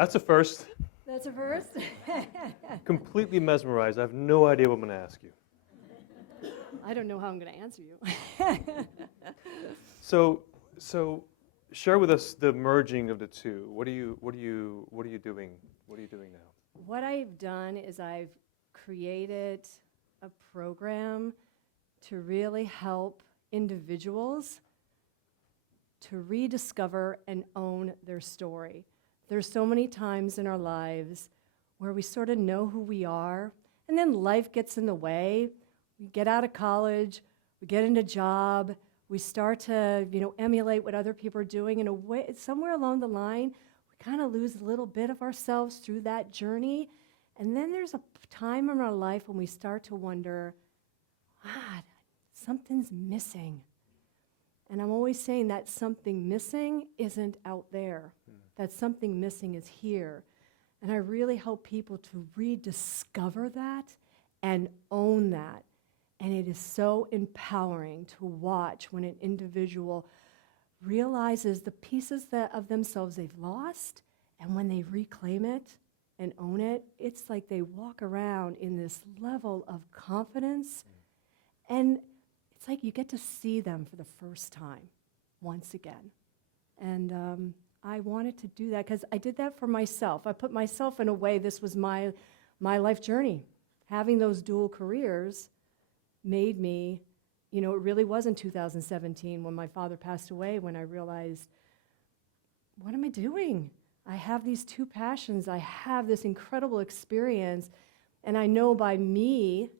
That's a first. That's a first? Completely mesmerized. I have no idea what I'm going to ask you. I don't know how I'm going to answer you. So share with us the merging of the two. What are you doing? What are you doing now? What I've done is I've created a program to really help individuals to rediscover and own their story. There's so many times in our lives where we sort of know who we are, and then life gets in the way. We get out of college, we get into a job, we start to, emulate what other people are doing. In a way, somewhere along the line, we kind of lose a little bit of ourselves through that journey. And then there's a time in our life when we start to wonder, God, something's missing. And I'm always saying that something missing isn't out there. That something missing is here. And I really help people to rediscover that and own that. And it is so empowering to watch when an individual realizes the pieces of themselves they've lost, and when they reclaim it and own it, it's like they walk around in this level of confidence, and it's like you get to see them for the first time, once again. And I wanted to do that because I did that for myself. I put myself in a way, this was my life journey. Having those dual careers made me, it really was in 2017 when my father passed away, when I realized, what am I doing? I have these two passions. I have this incredible experience. And I know by me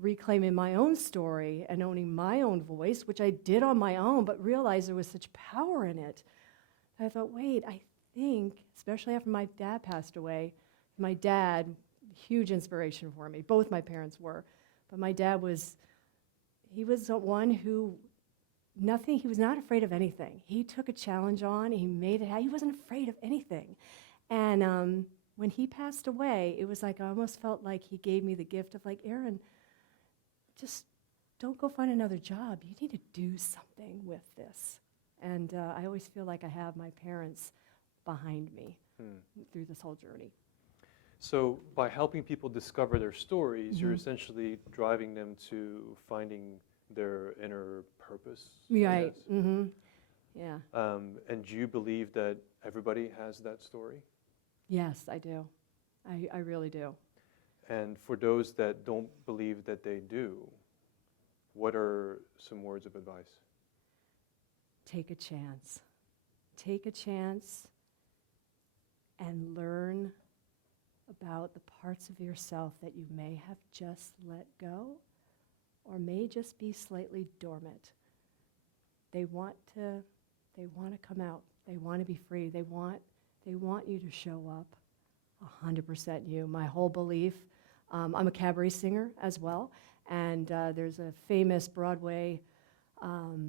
reclaiming my own story and owning my own voice, which I did on my own, but realized there was such power in it. I thought, wait, I think, especially after my dad passed away, my dad, huge inspiration for me. Both my parents were. But my dad he was one who, he was not afraid of anything. He took a challenge on, he made it, he wasn't afraid of anything. And when he passed away, it was like, I almost felt like he gave me the gift of like, Erin, just don't go find another job. You need to do something with this. And I always feel like I have my parents behind me through this whole journey. So by helping people discover their stories, you're essentially driving them to finding their inner purpose. Right. Mm-hmm. Yeah. And do you believe that everybody has that story? Yes, I do. I really do. And for those that don't believe that they do, what are some words of advice? Take a chance. Take a chance and learn about the parts of yourself that you may have just let go or may just be slightly dormant. They want to come out. They want to be free. They want you to show up 100% you. My whole belief, I'm a cabaret singer as well, and there's a famous Broadway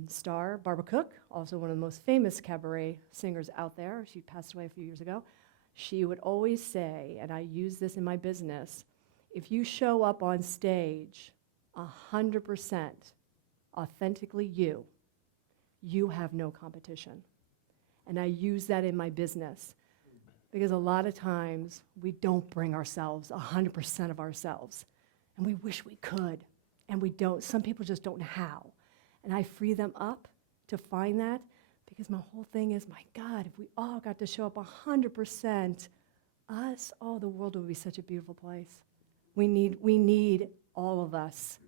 star, Barbara Cook, also one of the most famous cabaret singers out there. She passed away a few years ago. She would always say, and I use this in my business, if you show up on stage 100% authentically you have no competition. And I use that in my business because a lot of times we don't bring ourselves, 100% of ourselves. And we wish we could, and we don't. Some people just don't know how. And I free them up to find that because my whole thing is, my God, if we all got to show up 100% us, the world would be such a beautiful place. We need all of us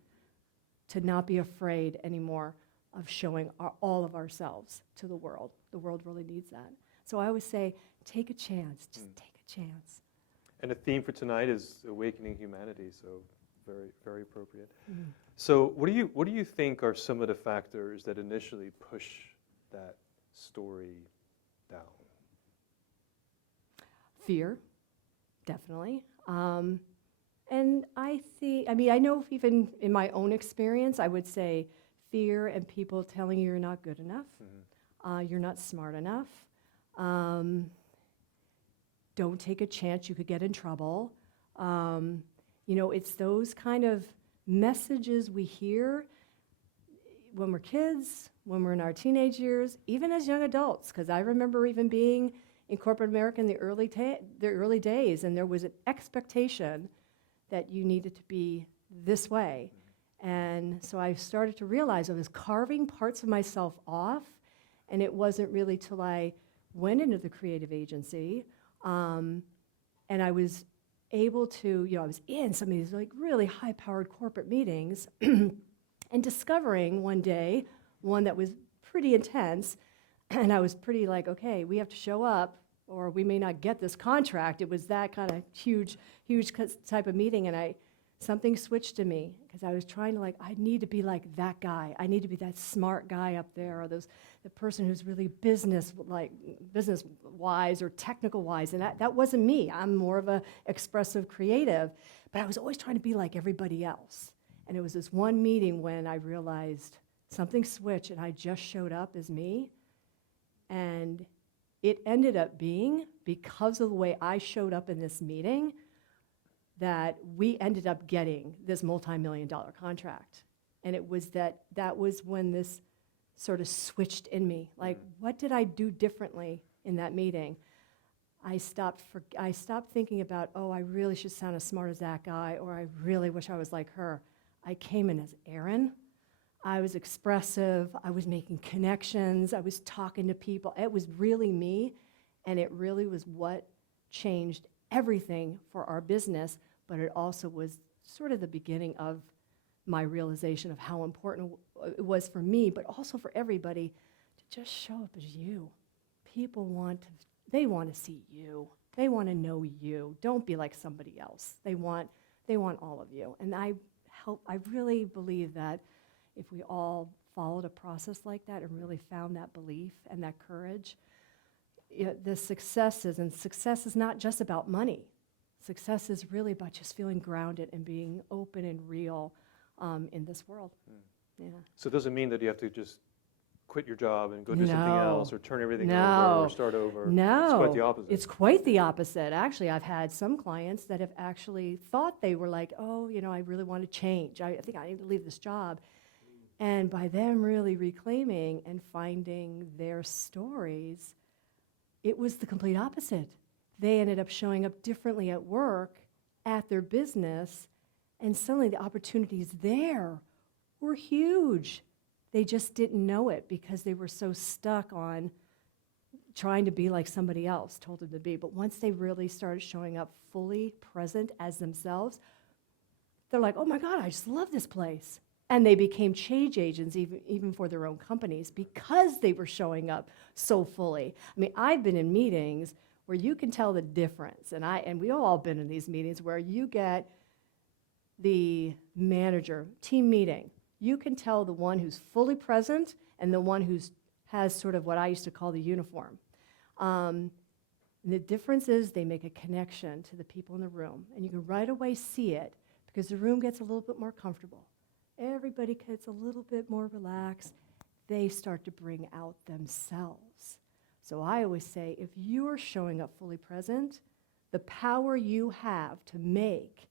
to not be afraid anymore of showing all of ourselves to the world. The world really needs that. So I always say, take a chance, just take a chance. And the theme for tonight is awakening humanity, so very, very appropriate. So what do you think are some of the factors that initially push that story down? Fear, definitely. And I know even in my own experience, I would say fear and people telling you you're not good enough, you're not smart enough, don't take a chance, you could get in trouble. It's those kind of messages we hear when we're kids, when we're in our teenage years, even as young adults, because I remember even being in corporate America in the early days, and there was an expectation that you needed to be this way. And so I started to realize I was carving parts of myself off, and it wasn't really till I went into the creative agency, and I was able to, I was in some of these like really high-powered corporate meetings, and discovering one day, one that was pretty intense, and I was pretty like, okay, we have to show up, or we may not get this contract. It was that kind of huge type of meeting, and something switched in me, because I was trying to I need to be like that guy. I need to be that smart guy up there, or the person who's really business-wise or technical-wise, and that wasn't me. I'm more of a expressive creative, but I was always trying to be like everybody else. And it was this one meeting when I realized something switched, and I just showed up as me, and it ended up being, because of the way I showed up in this meeting, that we ended up getting this multi-million-dollar contract. And it was that was when this sort of switched in me. Like, what did I do differently in that meeting? I stopped thinking about, oh, I really should sound as smart as that guy, or I really wish I was like her. I came in as Erin. I was expressive. I was making connections. I was talking to people. It was really me, and it really was what changed everything for our business, but it also was sort of the beginning of my realization of how important it was for me, but also for everybody, to just show up as you. People want to see you. They want to know you. Don't be like somebody else. They want all of you. And I really believe that if we all followed a process like that and really found that belief and that courage, the success is not just about money. Success is really about just feeling grounded and being open and real in this world. Yeah. So it doesn't mean that you have to just quit your job and go do something No. else, or turn everything No. over, or start over. No. It's quite the opposite. It's quite the opposite. Actually, I've had some clients that have actually thought they were like, oh, I really want to change. I think I need to leave this job. And by them really reclaiming and finding their stories, it was the complete opposite. They ended up showing up differently at work, at their business, and suddenly the opportunities there were huge. They just didn't know it because they were so stuck on trying to be like somebody else told them to be. But once they really started showing up fully present as themselves, they're like, oh my God, I just love this place. And they became change agents even for their own companies because they were showing up so fully. I mean, I've been in meetings where you can tell the difference, and we've all been in these meetings where you get the manager, team meeting. You can tell the one who's fully present and the one who has sort of what I used to call the uniform. And the difference is they make a connection to the people in the room, and you can right away see it because the room gets a little bit more comfortable. Everybody gets a little bit more relaxed. They start to bring out themselves. So I always say, if you are showing up fully present, the power you have to make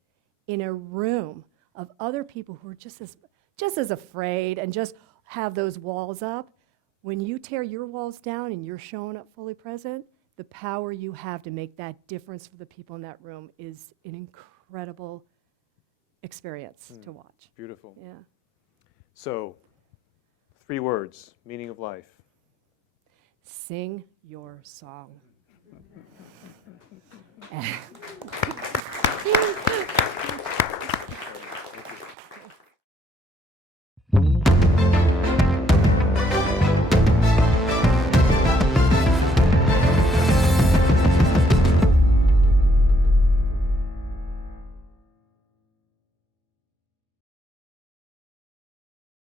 in a room of other people who are just as afraid and just have those walls up, when you tear your walls down and you're showing up fully present, the power you have to make that difference for the people in that room is an incredible experience to watch. Beautiful. Yeah. So, 3 words, meaning of life. Sing your song.